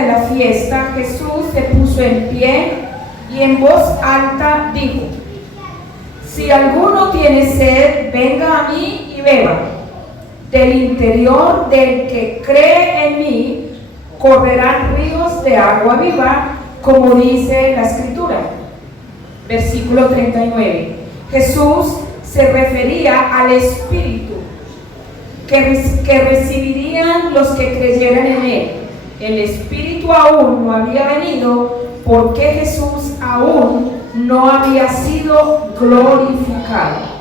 de la fiesta, Jesús se puso en pie y en voz alta dijo: si alguno tiene sed, venga a mí y beba. Del interior del que cree en mí correrán ríos de agua viva, como dice la Escritura. Versículo 39. Jesús se refería al Espíritu que recibirían los que creyeran en Él. El Espíritu aún no había venido porque Jesús aún no había sido glorificado.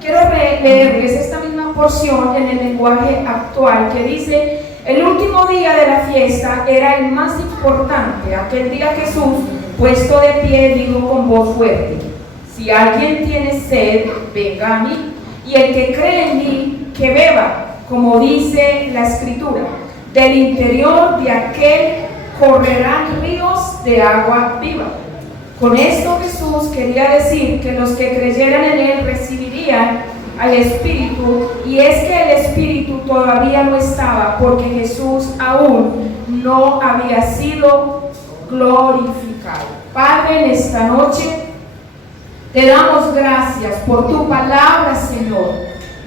Quiero leerles esta misma porción en el lenguaje actual que dice: el último día de la fiesta era el más importante. Aquel día Jesús, puesto de pie, dijo con voz fuerte: si alguien tiene sed, venga a mí, y el que cree en mí, que beba, como dice la Escritura. Del interior de aquel correrán ríos de agua viva. Con esto Jesús quería decir que los que creyeran en Él recibirían al Espíritu, y es que el Espíritu todavía no estaba porque Jesús aún no había sido glorificado. Padre, en esta noche te damos gracias por tu palabra, Señor.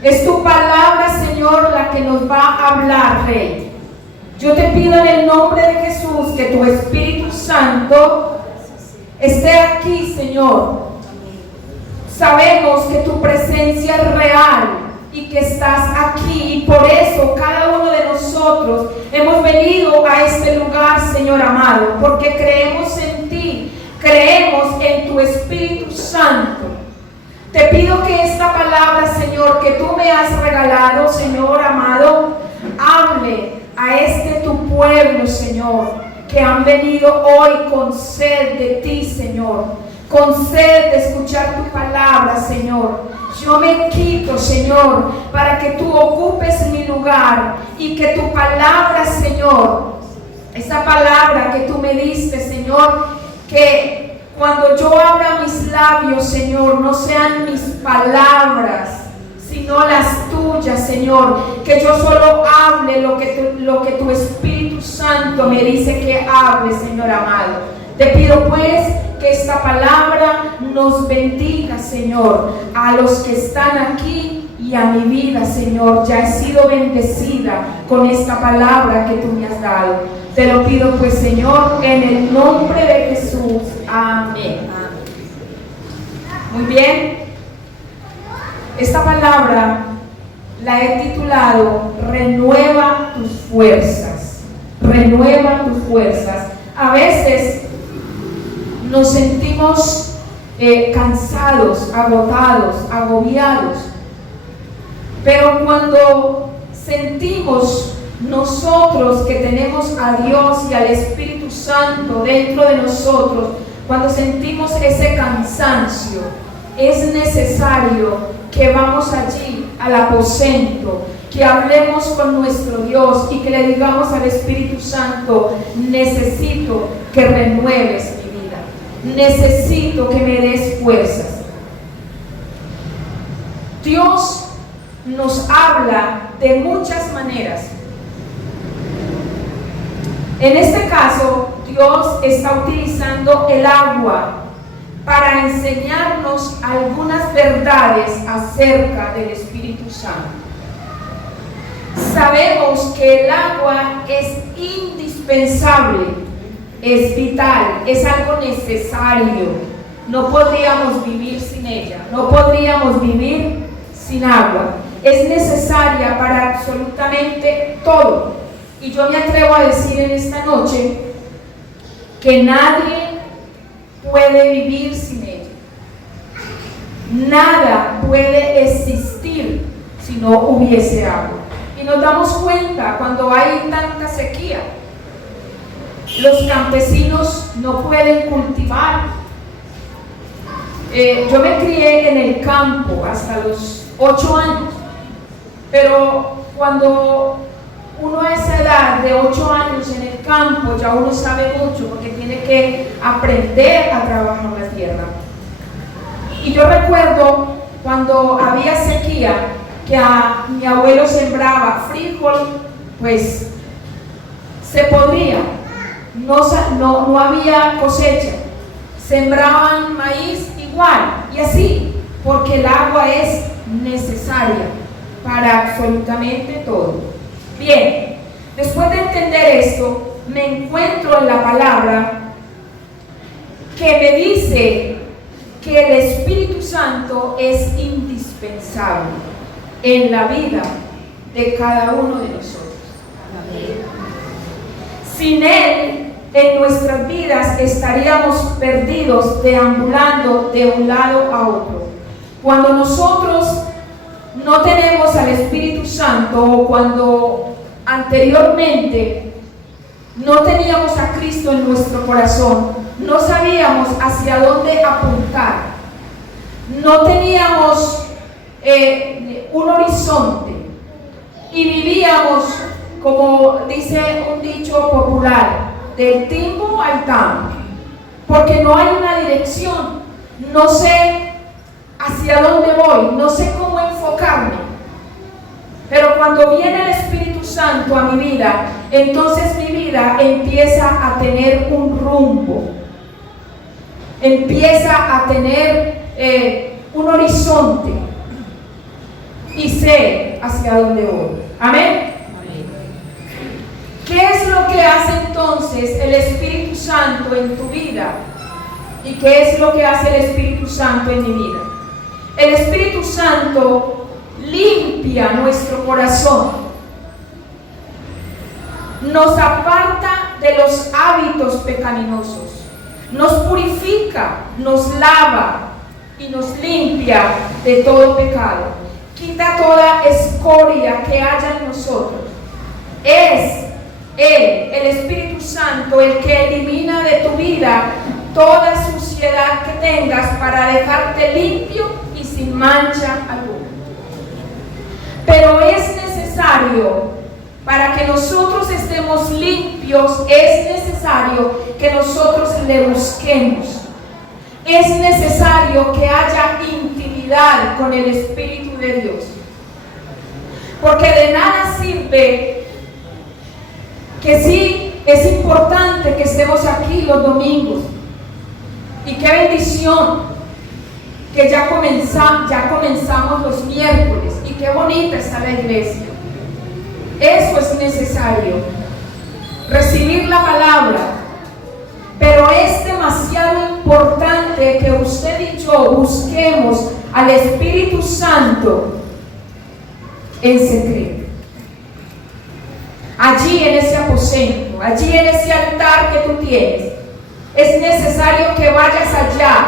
Es tu palabra, Señor, la que nos va a hablar, Rey. Yo te pido en el nombre de Jesús que tu Espíritu Santo esté aquí, Señor. Sabemos que tu presencia es real y que estás aquí, y por eso cada uno de nosotros hemos venido a este lugar, Señor amado, porque creemos en ti, creemos en tu Espíritu Santo. Te pido que esta palabra, Señor, que tú me has regalado, Señor amado, hable a este tu pueblo, Señor, que han venido hoy con sed de ti, Señor, con sed de escuchar tu palabra, Señor. Yo me quito, Señor, para que tú ocupes mi lugar y que tu palabra, Señor, esa palabra que tú me diste, Señor, que cuando yo abra mis labios, Señor, no sean mis palabras, sino las tuyas, Señor. Que yo solo hable lo que tu Espíritu Santo me dice que hable, Señor amado. Te pido pues que esta palabra nos bendiga, Señor, a los que están aquí y a mi vida, Señor. Ya he sido bendecida con esta palabra que tú me has dado. Te lo pido pues, Señor, en el nombre de Jesús. Amén. Muy bien. Esta palabra la he titulado Renueva tus fuerzas. Renueva tus fuerzas. A veces nos sentimos cansados, agotados, agobiados. Pero cuando sentimos nosotros que tenemos a Dios y al Espíritu Santo dentro de nosotros, cuando sentimos ese cansancio, es necesario que vamos allí al aposento, que hablemos con nuestro Dios y que le digamos al Espíritu Santo: necesito que renueves mi vida, necesito que me des fuerzas. Dios nos habla de muchas maneras. En este caso, Dios está utilizando el agua para enseñarnos algunas verdades acerca del Espíritu Santo. Sabemos que el agua es indispensable, es vital, es algo necesario. No podríamos vivir sin ella, no podríamos vivir sin agua. Es necesaria para absolutamente todo. Y yo me atrevo a decir en esta noche que nadie puede vivir sin ella. Nada puede existir si no hubiese agua. Y nos damos cuenta cuando hay tanta sequía. Los campesinos no pueden cultivar. Yo me crié en el campo hasta los 8 años. Pero cuando uno a esa edad de 8 años en el campo, ya uno sabe mucho porque tiene que aprender a trabajar la tierra. Y yo recuerdo cuando había sequía, que a mi abuelo sembraba frijol, pues se podría. no había cosecha. Sembraban maíz igual y así, porque el agua es necesaria para absolutamente todo. Bien, después de entender esto, me encuentro en la palabra que me dice que el Espíritu Santo es indispensable en la vida de cada uno de nosotros. Sin Él, en nuestras vidas estaríamos perdidos, deambulando de un lado a otro. Cuando nosotros no tenemos al Espíritu Santo, o cuando anteriormente no teníamos a Cristo en nuestro corazón, no sabíamos hacia dónde apuntar, no teníamos un horizonte y vivíamos, como dice un dicho popular, del timbo al tambo, porque no hay una dirección, no sé hacia dónde voy, no sé cómo enfocarme. Pero cuando viene el Espíritu Santo a mi vida, entonces mi vida empieza a tener un rumbo, empieza a tener un horizonte y sé hacia dónde voy. Amén. ¿Qué es lo que hace entonces el Espíritu Santo en tu vida? ¿Y qué es lo que hace el Espíritu Santo en mi vida? El Espíritu Santo limpia nuestro corazón, nos aparta de los hábitos pecaminosos, nos purifica, nos lava y nos limpia de todo pecado, quita toda escoria que haya en nosotros. Es Él, el Espíritu Santo, el que elimina de tu vida toda suciedad que tengas para dejarte limpio y sin mancha alguna. Pero es necesario, para que nosotros estemos limpios, es necesario que nosotros le busquemos. Es necesario que haya intimidad con el Espíritu de Dios. Porque de nada sirve, que sí, es importante que estemos aquí los domingos. Y qué bendición que ya comenzamos los miércoles. Y qué bonita está la iglesia. Eso es necesario. Recibir la palabra. Pero es demasiado importante que usted y yo busquemos al Espíritu Santo en secreto. Allí en ese aposento, allí en ese altar que tú tienes, es necesario que vayas allá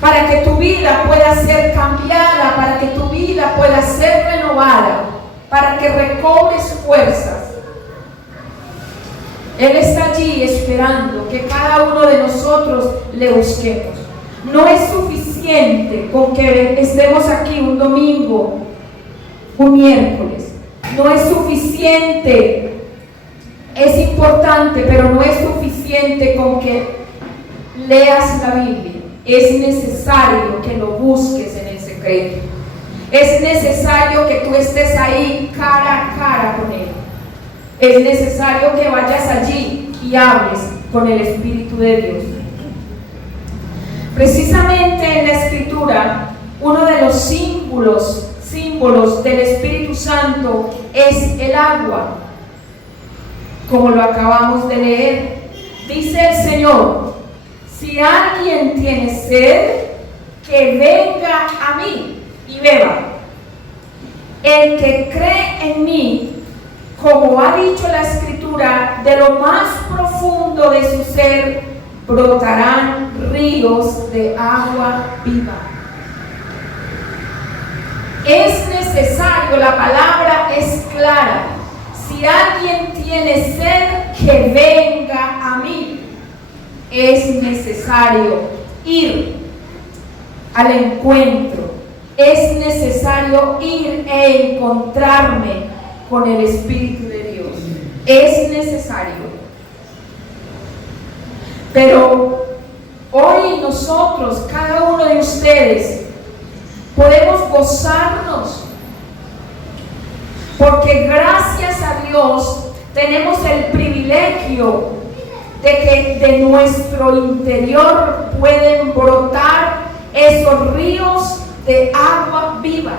para que tu vida pueda ser cambiada, para que tu vida pueda ser renovada, para que recobres fuerzas. Él está allí esperando que cada uno de nosotros le busquemos. No es suficiente con que estemos aquí un domingo, un miércoles. No es suficiente, es importante, pero no es suficiente con que leas la Biblia. Es necesario que lo busques en el secreto. Es necesario que tú estés ahí cara a cara con Él. Es necesario que vayas allí y hables con el Espíritu de Dios. Precisamente en la Escritura, uno de los símbolos del Espíritu Santo es el agua, como lo acabamos de leer. Dice el Señor: si alguien tiene sed, que venga a mí y beba. El que cree en mí, como ha dicho la Escritura, de lo más profundo de su ser brotarán ríos de agua viva. Es necesario, la palabra es clara. Si alguien tiene sed, que venga a mí. Es necesario ir al encuentro. Es necesario ir e encontrarme con el Espíritu de Dios. Es necesario. Pero hoy nosotros, cada uno de ustedes, podemos gozarnos, porque gracias a Dios tenemos el privilegio privilegio de que de nuestro interior pueden brotar esos ríos de agua viva.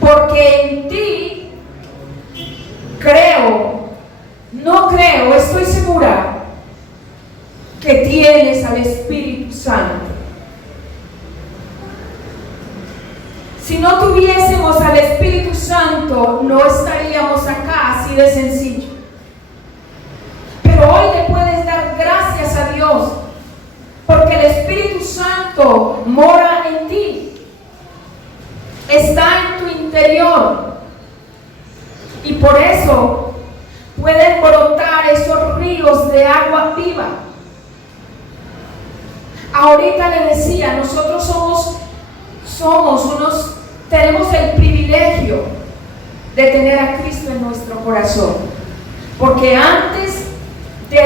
Porque en ti estoy segura que tienes al Espíritu Santo. Si no tuviésemos al Espíritu Santo, no estaríamos acá, así de sencillo. Pero hoy le puedes dar gracias a Dios, porque el Espíritu Santo mora en ti, está en tu interior, y por eso pueden brotar esos ríos de agua viva. Ahorita le decía, nosotros tenemos el privilegio de tener a Cristo en nuestro corazón, porque antes de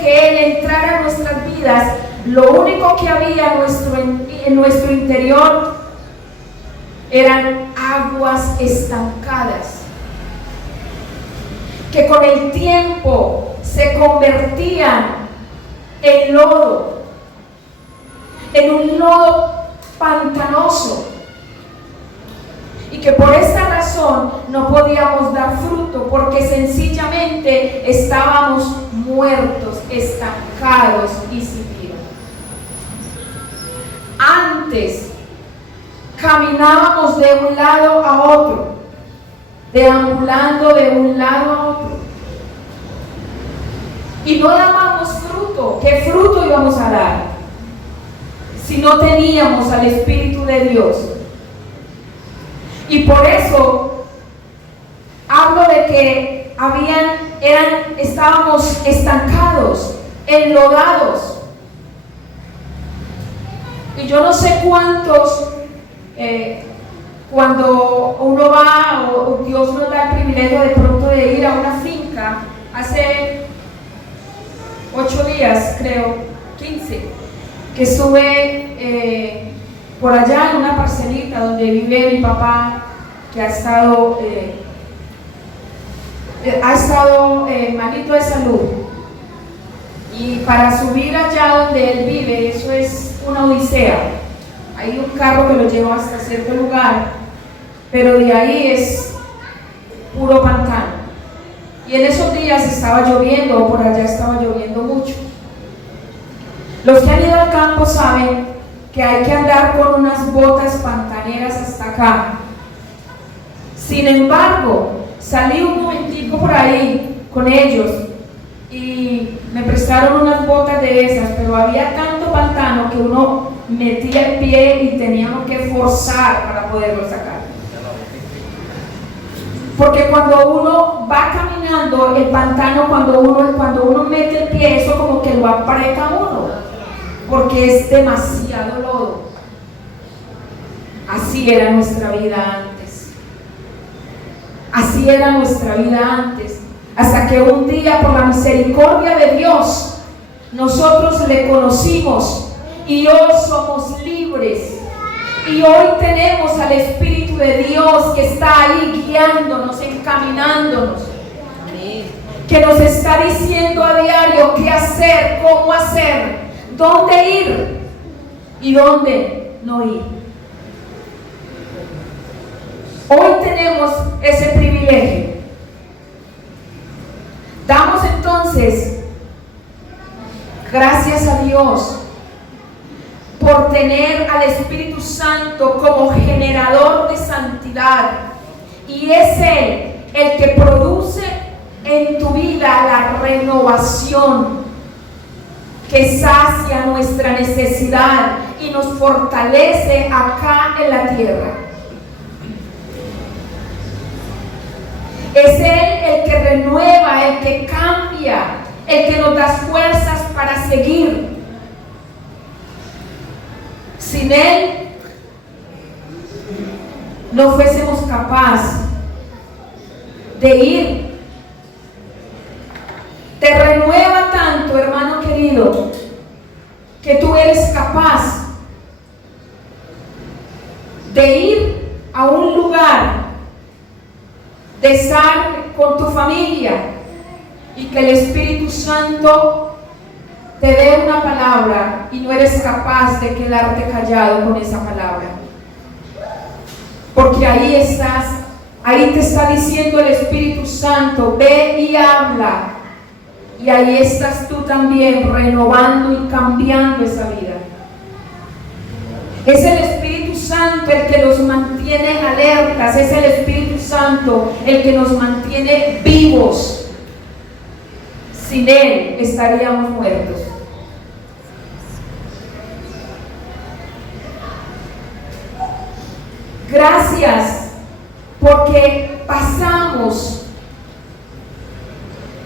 que Él entrara en nuestras vidas, lo único que había en nuestro interior eran aguas estancadas, que con el tiempo se convertían en lodo, en un lodo pantanoso, y que por esta razón no podíamos dar fruto, porque sencillamente estábamos muertos, estancados y sin vida. Antes caminábamos de un lado a otro, deambulando de un lado a otro, y no dábamos fruto. ¿Qué fruto íbamos a dar si no teníamos al Espíritu de Dios? Y por eso hablo de que estábamos estancados, enlodados. Y yo no sé cuántos, cuando uno va, o Dios nos da el privilegio de pronto de ir a una finca, hace 8 días, creo, 15, que estuve por allá en una parcelita donde vive mi papá, que ha estado malito de salud, y para subir allá donde él vive, eso es una odisea. Hay un carro que lo lleva hasta cierto lugar, pero de ahí es puro pantano, y en esos días estaba lloviendo, o por allá estaba lloviendo mucho. Los que han ido al campo saben que hay que andar con unas botas pantaneras hasta acá. Sin embargo, salí un momentico por ahí con ellos y me prestaron unas botas de esas, pero había tanto pantano que uno metía el pie y teníamos que forzar para poderlo sacar. Porque cuando uno va caminando, el pantano, cuando uno mete el pie, eso como que lo aprieta a uno, porque es demasiado lodo. Así era nuestra vida antes. Así era nuestra vida antes. Hasta que un día, por la misericordia de Dios, nosotros le conocimos y hoy somos libres. Y hoy tenemos al Espíritu de Dios que está ahí guiándonos, encaminándonos. Que nos está diciendo a diario qué hacer, cómo hacer, dónde ir y dónde no ir. Hoy tenemos ese privilegio. Damos entonces gracias a Dios por tener al Espíritu Santo como generador de santidad, y es Él el que produce en tu vida la renovación que sacia nuestra necesidad y nos fortalece acá en la tierra. Es Él el que renueva, el que cambia, el que nos da fuerzas para seguir. Sin Él no fuésemos capaces de ir. Te renueva tanto, hermano querido, que tú eres capaz de ir a un lugar, de estar con tu familia y que el Espíritu Santo te dé una palabra y no eres capaz de quedarte callado con esa palabra. Porque ahí estás, ahí te está diciendo el Espíritu Santo, ve y habla. Y ahí estás tú también renovando y cambiando esa vida. Es el Espíritu Santo el que nos mantiene alertas, es el Espíritu Santo el que nos mantiene vivos. Sin Él estaríamos muertos. Gracias porque pasamos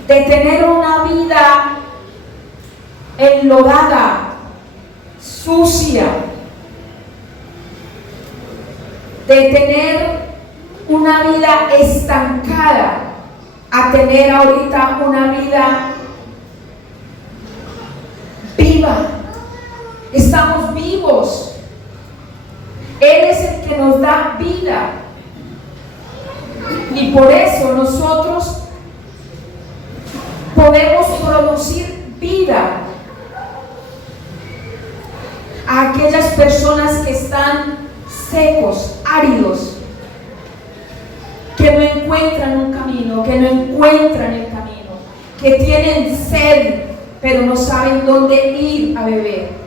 de tener una vida enlodada, sucia, de tener una vida estancada, a tener ahorita una vida viva. Estamos vivos. Él es el que nos da vida. Y por eso nosotros podemos producir vida a aquellas personas que están secos, áridos, que no encuentran un camino, que no encuentran el camino, que tienen sed, pero no saben dónde ir a beber.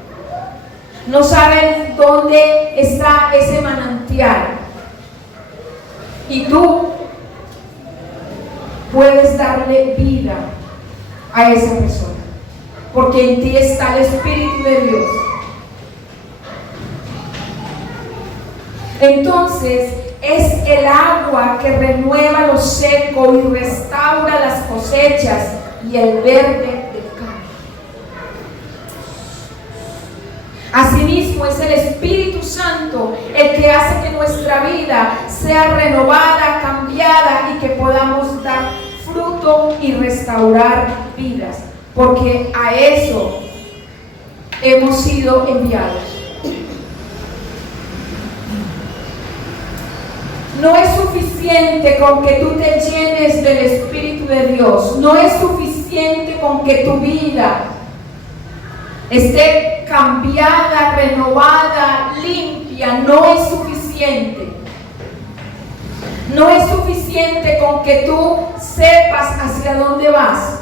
No saben dónde está ese manantial. Y tú puedes darle vida a esa persona, porque en ti está el Espíritu de Dios. Entonces es el agua que renueva lo seco y restaura las cosechas y el verde. Asimismo es el Espíritu Santo el que hace que nuestra vida sea renovada, cambiada y que podamos dar fruto y restaurar vidas, porque a eso hemos sido enviados. No es suficiente con que tú te llenes del Espíritu de Dios, no es suficiente con que tu vida esté cambiada, renovada, limpia. No es suficiente. No es suficiente con que tú sepas hacia dónde vas.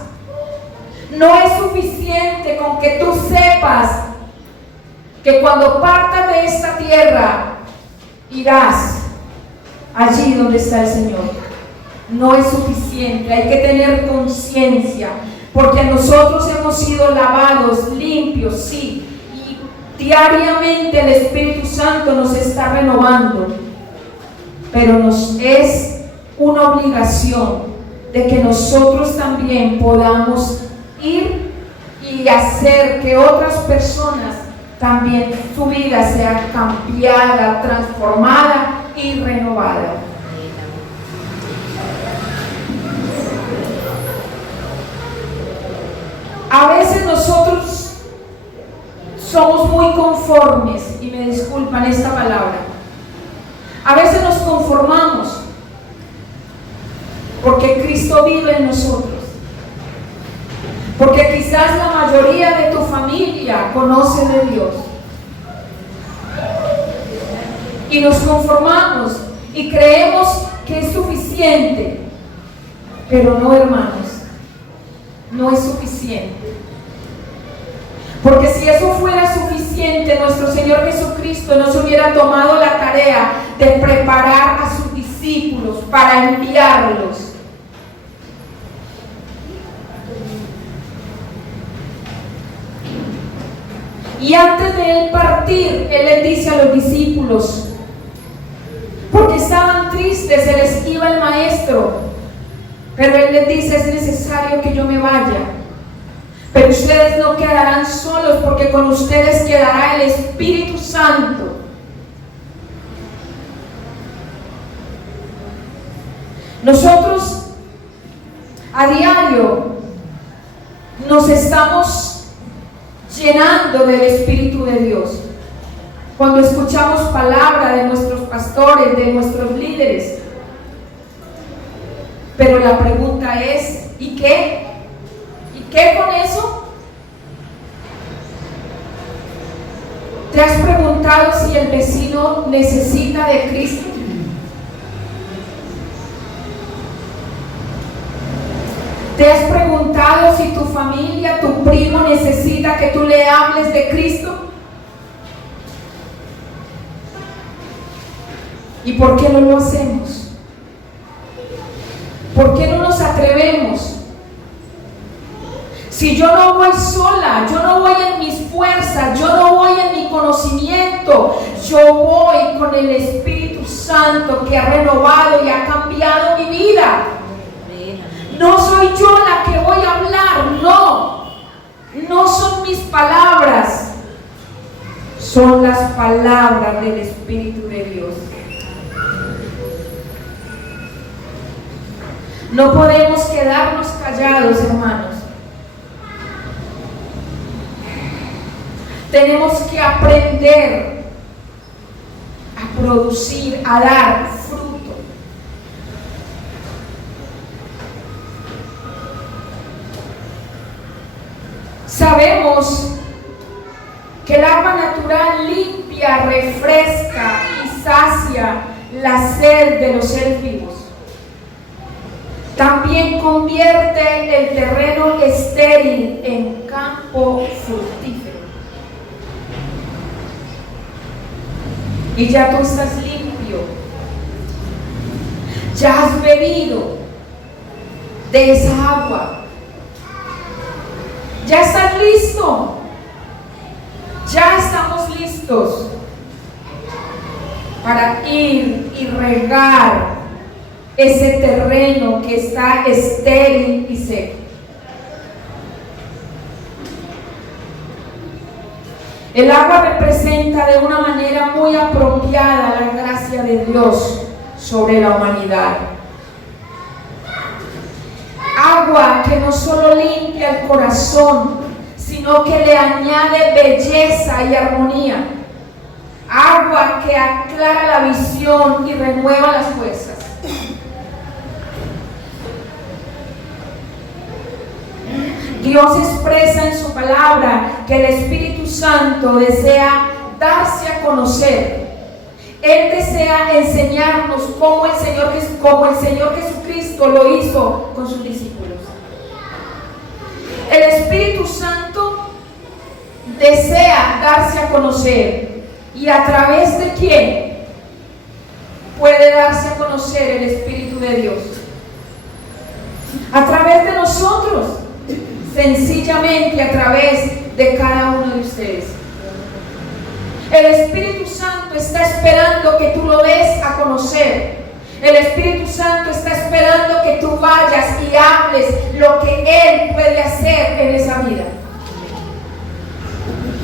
No es suficiente con que tú sepas que cuando partas de esta tierra irás allí donde está el Señor. No es suficiente. Hay que tener conciencia, porque nosotros hemos sido lavados, limpios, sí, y diariamente el Espíritu Santo nos está renovando, pero nos es una obligación de que nosotros también podamos ir y hacer que otras personas también su vida sea cambiada, transformada y renovada. A veces nosotros somos muy conformes, y me disculpan esta palabra. A veces nos conformamos porque Cristo vive en nosotros. Porque quizás la mayoría de tu familia conoce de Dios. Y nos conformamos y creemos que es suficiente. Pero no, hermanos. No es suficiente. Porque si eso fuera suficiente, nuestro Señor Jesucristo no se hubiera tomado la tarea de preparar a sus discípulos para enviarlos. Y antes de Él partir, Él les dice a los discípulos, porque estaban tristes, se les iba el maestro. Pero Él les dice, es necesario que yo me vaya, pero ustedes no quedarán solos, porque con ustedes quedará el Espíritu Santo. Nosotros a diario nos estamos llenando del Espíritu de Dios. Cuando escuchamos palabra de nuestros pastores, de nuestros líderes, Pero la pregunta es, ¿y qué? ¿Y qué con eso? ¿Te has preguntado si el vecino necesita de Cristo? ¿Te has preguntado si tu familia, tu primo necesita que tú le hables de Cristo? ¿Y por qué no lo hacemos? ¿Por qué no nos atrevemos? Si yo no voy sola, yo no voy en mis fuerzas, yo no voy en mi conocimiento, yo voy con el Espíritu Santo que ha renovado y ha cambiado mi vida. No soy yo la que voy a hablar, no son mis palabras, son las palabras del Espíritu de Dios. No podemos quedarnos callados, hermanos. Tenemos que aprender a producir, a dar fruto. Sabemos que el agua natural limpia, refresca y sacia la sed de los seres vivos. También convierte el terreno estéril en campo fructífero. Y ya tú estás limpio, ya has bebido de esa agua, ya estás listo, ya estamos listos para ir y regar ese terreno que está estéril y seco. El agua representa de una manera muy apropiada la gracia de Dios sobre la humanidad. Agua que no solo limpia el corazón, sino que le añade belleza y armonía. Agua que aclara la visión y renueva las fuerzas. Dios expresa en su palabra que el Espíritu Santo desea darse a conocer. Él desea enseñarnos como el Señor Jesucristo lo hizo con sus discípulos. El Espíritu Santo desea darse a conocer. ¿Y a través de quién puede darse a conocer el Espíritu de Dios? A través de nosotros. Sencillamente a través de cada uno de ustedes. El Espíritu Santo está esperando que tú lo des a conocer. El Espíritu Santo está esperando que tú vayas y hables lo que Él puede hacer en esa vida.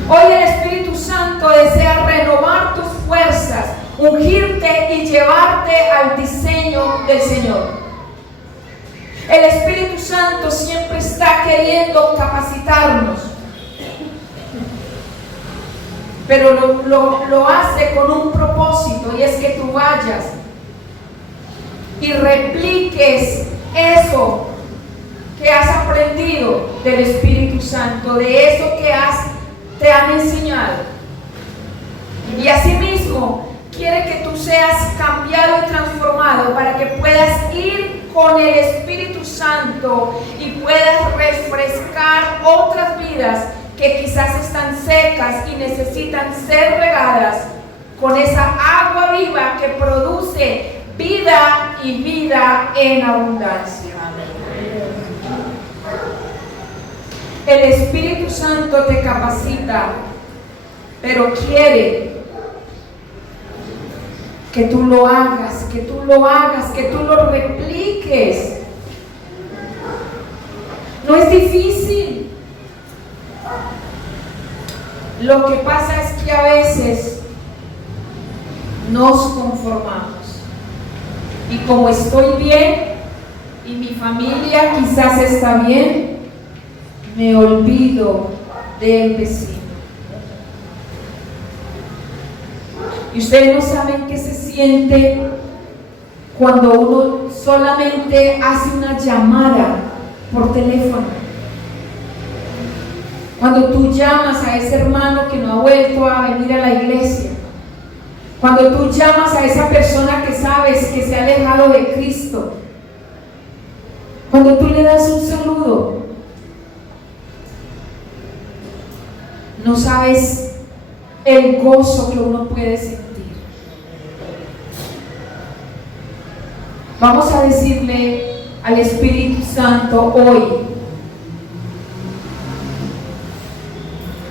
Hoy el Espíritu Santo desea renovar tus fuerzas, ungirte y llevarte al diseño del Señor. El Espíritu Santo siempre está queriendo capacitarnos, pero lo hace con un propósito, y es que tú vayas y repliques eso que has aprendido del Espíritu Santo, de eso que te han enseñado. Y asimismo quiere que tú seas cambiado y transformado para que puedas ir con el Espíritu Santo y puedas refrescar otras vidas que quizás están secas y necesitan ser regadas con esa agua viva que produce vida y vida en abundancia. El Espíritu Santo te capacita, pero quiere que tú lo hagas, que tú lo repliques. No es difícil. Lo que pasa es que a veces nos conformamos. Y como estoy bien y mi familia quizás está bien, me olvido del vecino. Y ustedes no saben qué se siente cuando uno solamente hace una llamada por teléfono. Cuando tú llamas a ese hermano que no ha vuelto a venir a la iglesia, cuando tú llamas a esa persona que sabes que se ha alejado de Cristo, cuando tú le das un saludo, no sabes el gozo que uno puede sentir. Vamos a decirle al Espíritu Santo hoy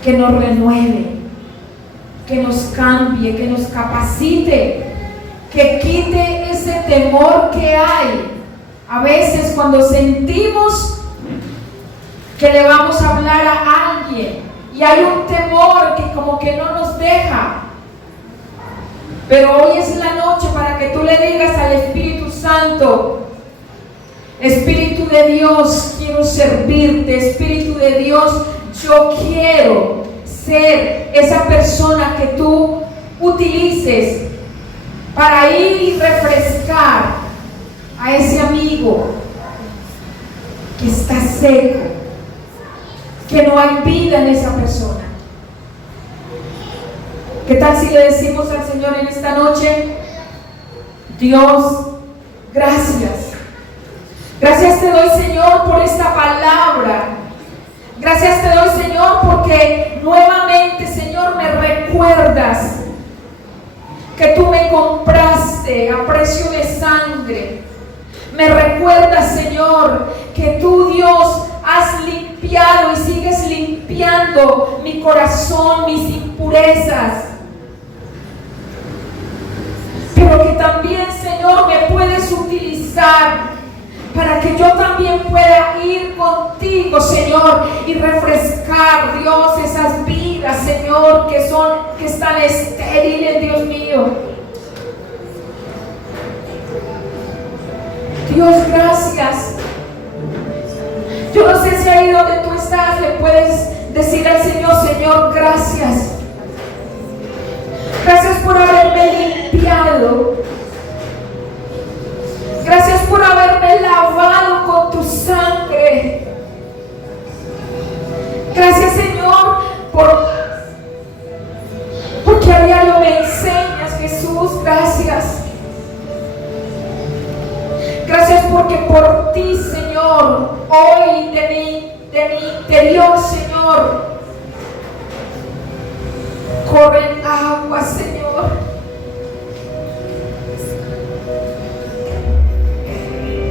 que nos renueve, que nos cambie, que nos capacite, que quite ese temor que hay. A veces cuando sentimos que le vamos a hablar a alguien y hay un temor que como que no nos deja. Pero hoy es la noche para que tú le digas al Espíritu Santo: Espíritu de Dios, quiero servirte. Espíritu de Dios, yo quiero ser esa persona que tú utilices para ir y refrescar a ese amigo que está seco, que no hay vida en esa persona. ¿Qué tal si le decimos al Señor en esta noche: Dios, gracias. Gracias te doy, Señor, por esta palabra. Gracias te doy, Señor, porque nuevamente, Señor, me recuerdas que tú me compraste a precio de sangre. Me recuerdas, Señor, que tú, Dios, has limpiado y sigues limpiando mi corazón, mis impurezas. Pero que también, Señor, me puedes utilizar para que yo también pueda ir contigo, Señor, y refrescar, Dios, esas vidas, Señor, que están estériles, Dios mío. Dios, gracias. Yo no sé si ahí donde tú estás le puedes decir al Señor: Señor, gracias. Gracias por haberme limpiado. Gracias por haberme lavado con tu sangre. Gracias, Señor, porque a diario me enseñas, Jesús. Gracias. Gracias porque por ti, Señor, hoy de mi interior, Señor, corren aguas, Señor.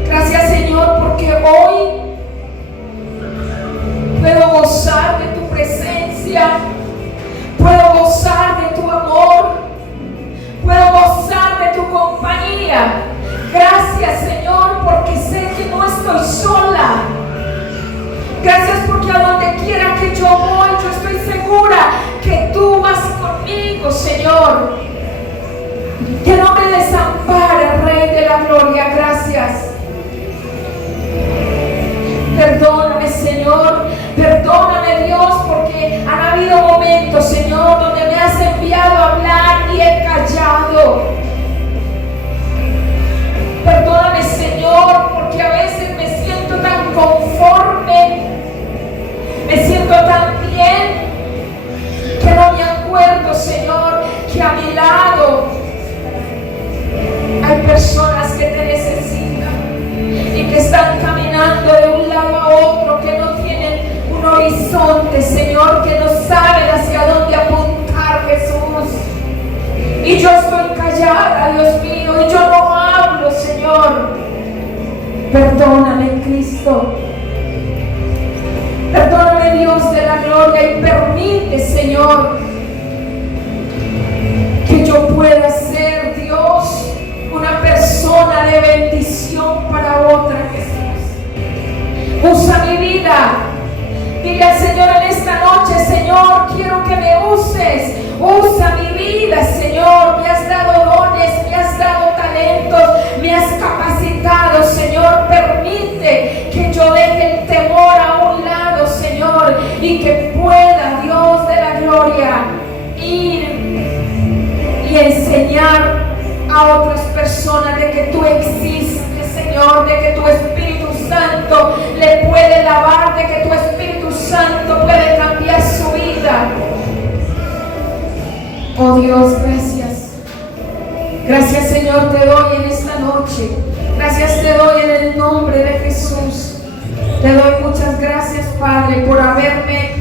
Gracias, Señor, porque hoy puedo gozar de tu presencia, puedo gozar de tu amor, puedo gozar de tu compañía. Gracias, Señor, porque sé que no estoy sola. Gracias porque a donde quiera que yo voy, yo estoy segura que tú vas conmigo, Señor. Que no me desampares, Rey de la Gloria. Gracias. Perdóname, Señor. Perdóname, Dios, porque han habido momentos, Señor, donde me has enviado a hablar y he callado. Perdóname, Señor, porque a veces me siento tan conforme, me siento tan bien, que no me acuerdo, Señor, que a mi lado hay personas que te necesitan y que están caminando de un lado a otro, que no tienen un horizonte, Señor, que no saben hacia dónde apuntar, Jesús. Y yo estoy callada, Dios mío, y yo no hablo, Señor. Perdóname, Cristo. Perdóname, Dios de la gloria, y permite, Señor, que yo pueda ser, Dios, una persona de bendición para otra, Jesús. Usa mi vida. Dile al Señor en esta noche: Señor, quiero que me uses. Usa mi vida, Señor. Me has dado dones, me has dado talentos, me has capacitado, Señor. Permite que yo deje el temor a un lado, Señor, y que pueda, Dios de la gloria, ir y enseñar a otras personas de que tú existes, Señor. Oh Dios, gracias. Gracias, Señor, te doy en esta noche. Gracias te doy en el nombre de Jesús. Te doy muchas gracias, Padre, por haberme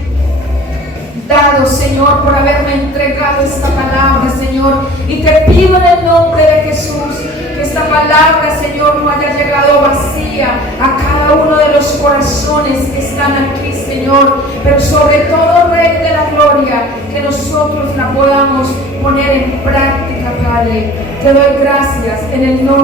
dado, Señor, por haberme entregado esta palabra, Señor. Y te pido en el nombre de Jesús que esta palabra, Señor, no haya llegado vacía a cada uno de los corazones que están aquí, Señor. Pero sobre todo, Rey de la Gloria, que nosotros la podamos poner en práctica, Padre. Te doy gracias en el nombre